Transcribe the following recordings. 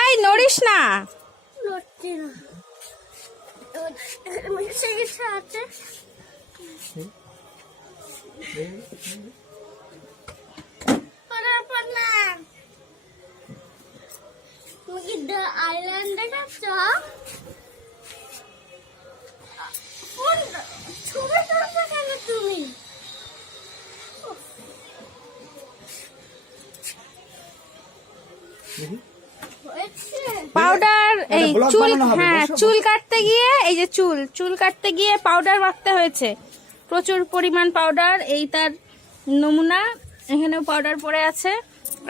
এই নড়িস না। পাউডার এই চুল, হ্যাঁ চুল কাটতে গিয়ে এই যে চুল কাটতে গিয়ে পাউডার মাখতে হয়েছে, প্রচুর পরিমাণ পাউডার। এই তার নমুনা, এখানেও পাউডার পড়ে আছে।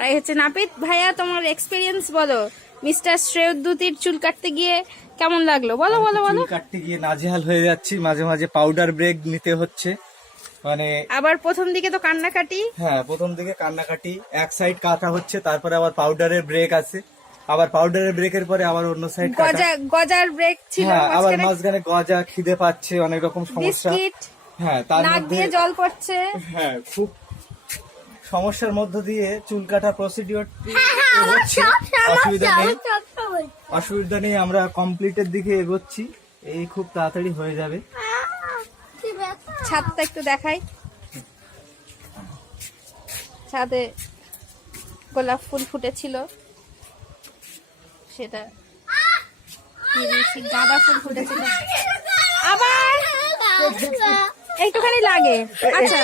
এই হচ্ছে নাপিত ভাইয়া, তোমার এক্সপিরিয়েন্স বলো, মিস্টার শ্রেয়দ্যুতির চুল কাটতে গিয়ে কেমন লাগলো বলো বলো বলো। চুল কাটতে গিয়ে নাজেহাল হয়ে যাচ্ছি, মাঝে মাঝে পাউডার ব্রেক নিতে হচ্ছে, মানে আবার প্রথম দিকে তো কান্নাকাটি। হ্যাঁ প্রথম দিকে কান্নাকাটি, এক সাইড কাটা হচ্ছে, তারপরে আবার পাউডারের ব্রেক আছে, আবার পাউডারের ব্রেকের পরে আবার অন্য সাইড কাটা, গজার ব্রেক ছিল, হ্যাঁ আবার মাঝখানে গজা, খিদে পাচ্ছে, অনেক রকম সমস্যা, হ্যাঁ তার নাক মধ্যে দিয়ে জল পড়ছে, হ্যাঁ খুব সমস্যার মধ্য দিয়ে চুল কাটা প্রসিডিওর হচ্ছে। অসুবিধা নেই, আমরা কমপ্লিটের দিকে এগোচ্ছি, এই খুব তাড়াতাড়ি হয়ে যাবে। ছাদটা একটু দেখাই, ছাদে গোলাপ ফুল ফুটেছিল, সেটা গাঁদা ফুল ফুটেছিল, আবার একটুখানি লাগে। আচ্ছা